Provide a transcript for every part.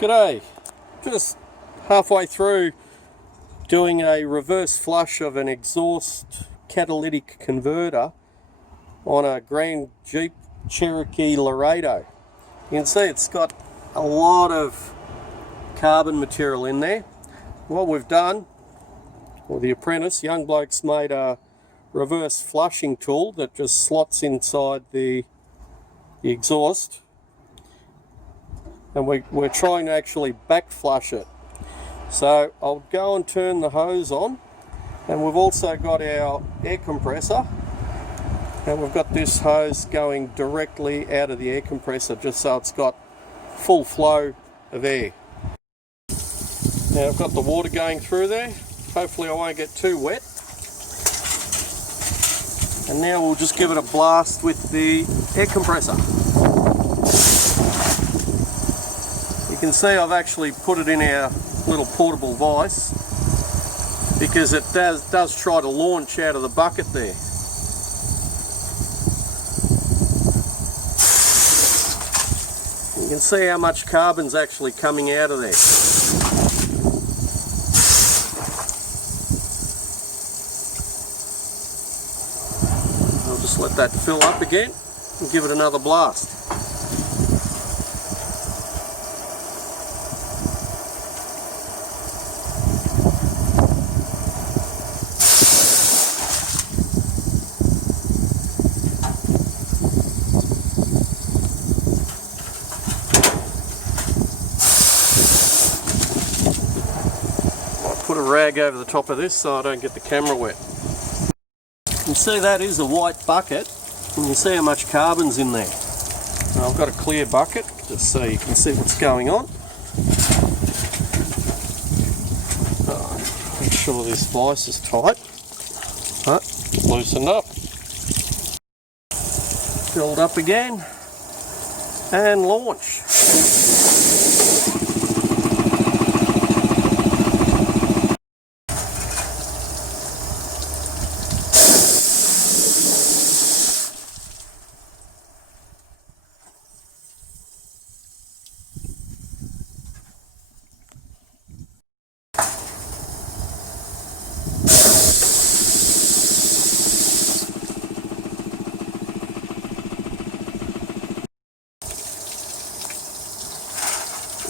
G'day, just halfway through doing a reverse flush of an exhaust catalytic converter on a Grand Cherokee Laredo. You can see it's got a lot of carbon material in there. What we've done, or the apprentice, young bloke's made a reverse flushing tool that just slots inside the exhaust, and we're trying to actually back flush it. So I'll go and turn the hose on, and we've also got our air compressor, and we've got this hose going directly out of the air compressor just so it's got full flow of air. Now I've got the water going through there. Hopefully I won't get too wet. And now we'll just give it a blast with the air compressor. You can see I've actually put it in our little portable vise because it does try to launch out of the bucket there. You can see how much carbon's actually coming out of there. I'll just let that fill up again and give it another blast. Put a rag over the top of this so I don't get the camera wet. You can see that is a white bucket, and you see how much carbon's in there. Now I've got a clear bucket just so you can see what's going on. Make sure this vise is tight. Loosened up. Filled up again and launch.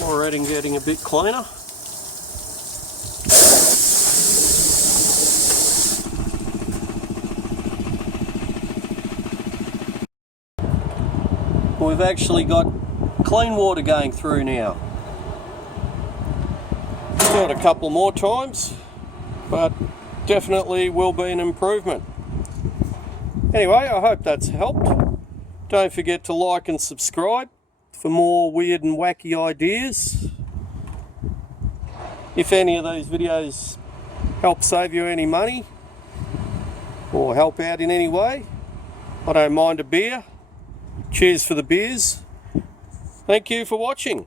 Already getting a bit cleaner. We've actually got clean water going through now. Do it a couple more times, but definitely will be an improvement. Anyway, I hope that's helped. Don't forget to like and subscribe for more weird and wacky ideas. If any of these videos help save you any money or help out in any way, I don't mind a beer. Cheers for the beers. Thank you for watching.